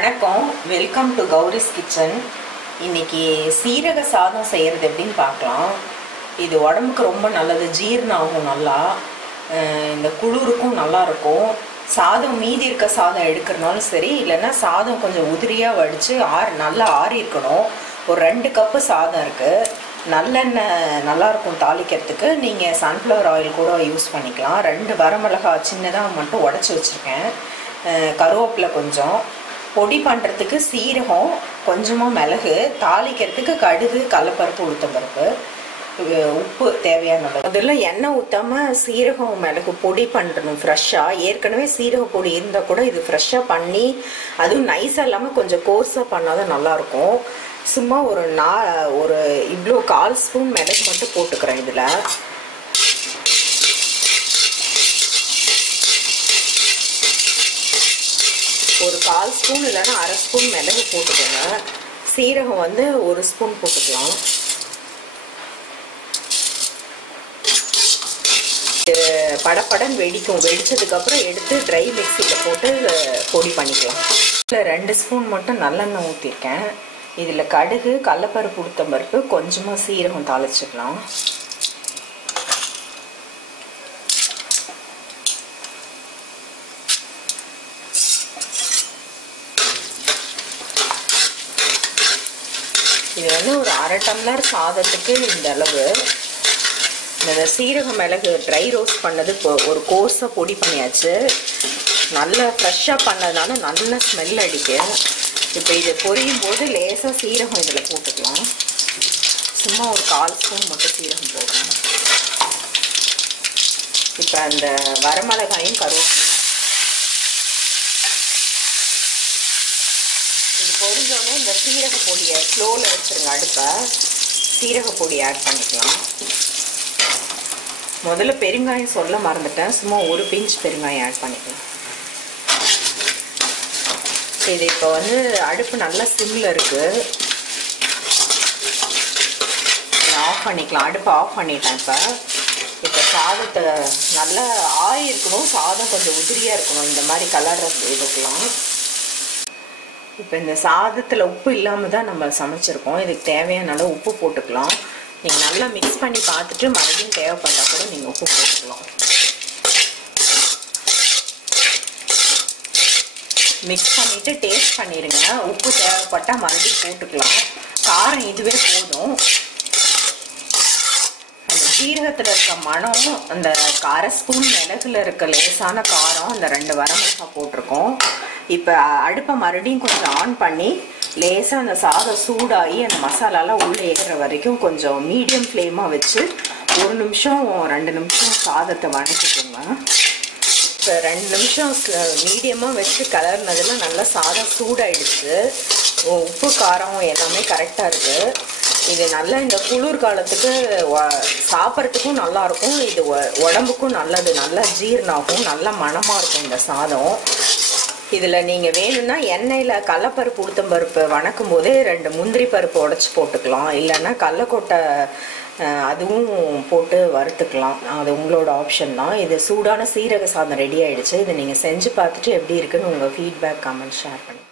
வணக்கம், welcome to Gowri's kitchen. இன்னைக்கு சீரக சாதம் செய்கிறது எப்படின்னு பார்க்கலாம். இது உடம்புக்கு ரொம்ப நல்லது, ஜீரணம் ஆகும், நல்லா இந்த குளிருக்கும் நல்லா இருக்கும். சாதம் மீதி இருக்க சாதம் எடுக்கிறனாலும் சரி, இல்லைன்னா சாதம் கொஞ்சம் உதிரியாக வடித்து நல்லா ஆறி இருக்கணும். ஒரு 2 கப்பு சாதம் இருக்குது. நல்லெண்ணெய் நல்லாயிருக்கும் தாளிக்கிறதுக்கு. நீங்கள் சன்ஃப்ளவர் ஆயில் கூட யூஸ் பண்ணிக்கலாம். 2 வரமிளகாய் சின்னதாக மட்டும் உடச்சி வச்சுருக்கேன். கருவேப்பிலை கொஞ்சம், பொடி பண்ணுறதுக்கு சீரகம், கொஞ்சமாக மிளகு, தாளிக்கிறதுக்கு கடுகு, கடலைப்பருப்பு, உளுத்தம்பருப்பு, உப்பு தேவையானது. அதெல்லாம் எண்ணெய் ஊற்றாமல் சீரகம் மிளகு பொடி பண்ணணும் ஃப்ரெஷ்ஷாக. ஏற்கனவே சீரக பொடி இருந்தால் கூட இது ஃப்ரெஷ்ஷாக பண்ணி, அதுவும் நைஸாக இல்லாமல் கொஞ்சம் கோர்ஸாக பண்ணால் தான் நல்லாயிருக்கும். சும்மா ஒரு இவ்வளோ 1/4 ஸ்பூன் மிளகு மட்டும் போட்டுக்கிறேன். இதில் ஒரு 1/4 ஸ்பூன் இல்லைன்னா 1/2 ஸ்பூன் மிளகு போட்டுக்கோங்க. சீரகம் 1 ஸ்பூன் போட்டுக்கலாம். படப்படன் வெடிக்கும். வெடிச்சதுக்கப்புறம் எடுத்து ட்ரை மிக்சியில் போட்டு பொடி பண்ணிக்கலாம். இதில் 2 ஸ்பூன் மட்டும் நல்லெண்ணெய் ஊற்றிருக்கேன். இதில் கடுகு, கடலைப்பருப்பு, உளுத்தம்பருப்பு, கொஞ்சமாக சீரகம் தாளிச்சிக்கலாம். இது ஒரு 1/2 டம்ளர் சாதத்துக்கு இந்த அளவு. இந்த சீரக மிளகு ட்ரை ரோஸ்ட் பண்ணது இப்போ ஒரு கோர்ஸாக பொடி பண்ணியாச்சு. நல்லா ஃப்ரெஷ்ஷாக பண்ணதுனால நல்ல ஸ்மெல் அடிக்கும். இப்போ இது பொரியும் போது லேசாக சீரகம் இதில் போட்டுக்கலாம். சும்மா ஒரு 1/4 ஸ்பூன் மட்டும் சீரகம் போடுறேன். இப்போ அந்த வரமிளகாயும் கருவேப்பிலையும் இது பொரிஞ்சோடனே இந்த சீரக பொடியை ஸ்லோவில் வச்சுருங்க அடுப்பை. சீரக பொடி ஆட் பண்ணிக்கலாம். முதல்ல பெருங்காயம் சொல்ல மறந்துட்டேன். சும்மா ஒரு பிஞ்ச் பெருங்காயம் ஆட் பண்ணிக்கலாம். இது இப்போ அடுப்பு நல்லா சிம்மில் இருக்குது. ஆஃப் பண்ணிக்கலாம். அடுப்பை ஆஃப் பண்ணிட்டேன். இப்போ சாதத்தை நல்லா இருக்கணும். சாதம் கொஞ்சம் உதிரியாக இருக்கணும். இந்த மாதிரி கலர் இதுக்கலாம். இப்போ இந்த சாதத்தில் உப்பு இல்லாமல் தான் நம்ம சமைச்சிருக்கோம். இதுக்கு தேவையான அளவு உப்பு போட்டுக்கலாம். நீங்கள் நல்லா மிக்ஸ் பண்ணி பார்த்துட்டு மறுபடியும் தேவைப்பட்டால் கூட நீங்கள் உப்பு போட்டுக்கலாம். மிக்ஸ் பண்ணிவிட்டு டேஸ்ட் பண்ணிடுங்க. உப்பு தேவைப்பட்டால் மறுபடியும் போட்டுக்கலாம். காரம் இதுவே போதும். அந்த ஜீரகத்தில் இருக்க மனம், அந்த 1/2 ஸ்பூன் மிளகுல இருக்க லேசான காரம், அந்த 2 வரமிளகாய் போட்டிருக்கோம். இப்போ அடுப்பை மறுபடியும் கொஞ்சம் ஆன் பண்ணி லேசாக அந்த சாதம் சூடாகி அந்த மசாலாலாம் உள்ளே ஏறுற வரைக்கும் கொஞ்சம் மீடியம் ஃப்ளேமாக வச்சு 1 நிமிஷம் 2 நிமிஷம் சாதத்தை வதக்கிக்கோங்க. இப்போ 2 நிமிஷம் மீடியமாக வச்சு கலர்னதில் நல்லா சாதம் சூடாயிடுச்சு. உப்பு காரம் எல்லாமே கரெக்டாக இருக்குது. இது நல்லா இந்த குளிர் காலத்துக்கு சாப்பிட்றதுக்கும் நல்லாயிருக்கும். இது உடம்புக்கும் நல்லது, நல்லா ஜீரணாகும், நல்லா மணமாக இருக்கும் இந்த சாதம். இதில் நீங்கள் வேணும்னா எண்ணெயில் கடலைப்பருப்பு, உளுத்தம்பருப்பு வணக்கும் போதே 2 முந்திரி பருப்பு உடச்சி போட்டுக்கலாம். இல்லைன்னா கடலைக்கொட்டை அதுவும் போட்டு வறுத்துக்கலாம். அது உங்களோட ஆப்ஷன் தான். இது சூடான சீரக சாதம் ரெடி ஆகிடுச்சு. இதை நீங்கள் செஞ்சு பார்த்துட்டு எப்படி இருக்குன்னு உங்கள் ஃபீட்பேக் கமெண்ட் ஷேர் பண்ணி